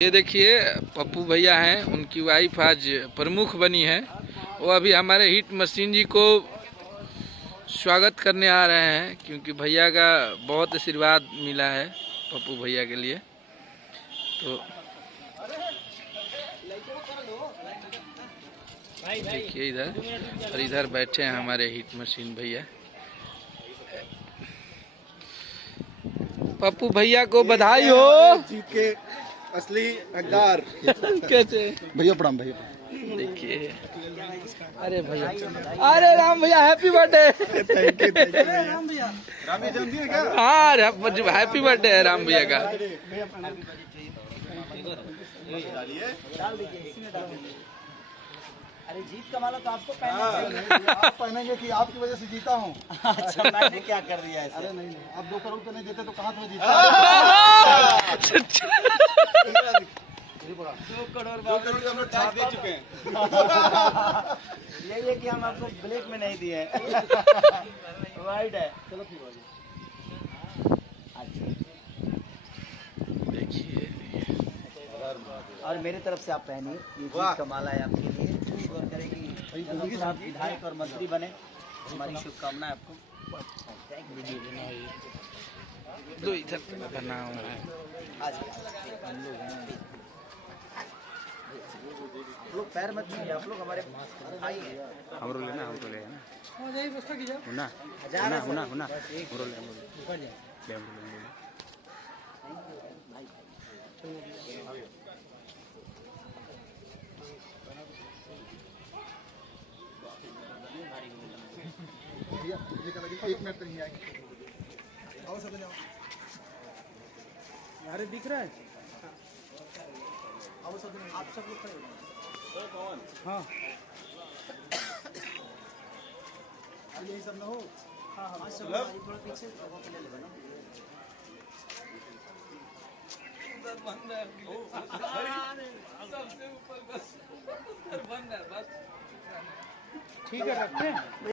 ये देखिए पप्पू भैया हैं, उनकी वाइफ आज प्रमुख बनी है। वो अभी हमारे हिट मशीन जी को स्वागत करने आ रहे हैं, क्योंकि भैया का बहुत आशीर्वाद मिला है पप्पू भैया के लिए। तो देखिए इधर, और इधर बैठे हैं हमारे हिट मशीन भैया। पप्पू भैया को बधाई हो। जीत के असली हकदार कैसे भैया, प्रणाम भैया। देखिए, अरे भैया, अरे राम भैया हैप्पी बर्थडे। थैंक यू भैया। राम भैया जन्मदिन है क्या? हाँ, हैप्पी बर्थडे है राम भैया का। अरे जीत का माला तो आपको पहनना चाहिए। आप पहनेंगे कि आपकी वजह से जीता हूँ। अच्छा, मैंने क्या कर दिया है? अरे नहीं, आप 2 करोड़ रुपए नहीं देते तो कहाँ से जीता? 2 करोड़ 2 करोड़ हम लोग छाप दे चुके हैं। यही है कि हम आपको ब्लैक में नहीं दिए, वाइट है। चलो फिर देखिए, और मेरी तरफ से आप पहनिए, ये जीत का माला है आपके लिए। ईश्वर करे कि आप विधायक और मंत्री बने, हमारी शुभकामनाएं आपको। दो इधर बना हुआ है। आप लोग पैर मत छूइए, आप लोग हमारे भाई हैं। हमरो लेना ना होना हजार है होना सर। होना हमरो ले भैया 1 मिनट नहीं आएंगे। आओ सब जाओ। अरे दिख रहा है, आओ सब, आप सब लोग खड़े हो जाओ। हाँ यही सब ना हो। हाँ सब थोड़ा पीछे ले लेना। ठीक है, रखते हैं।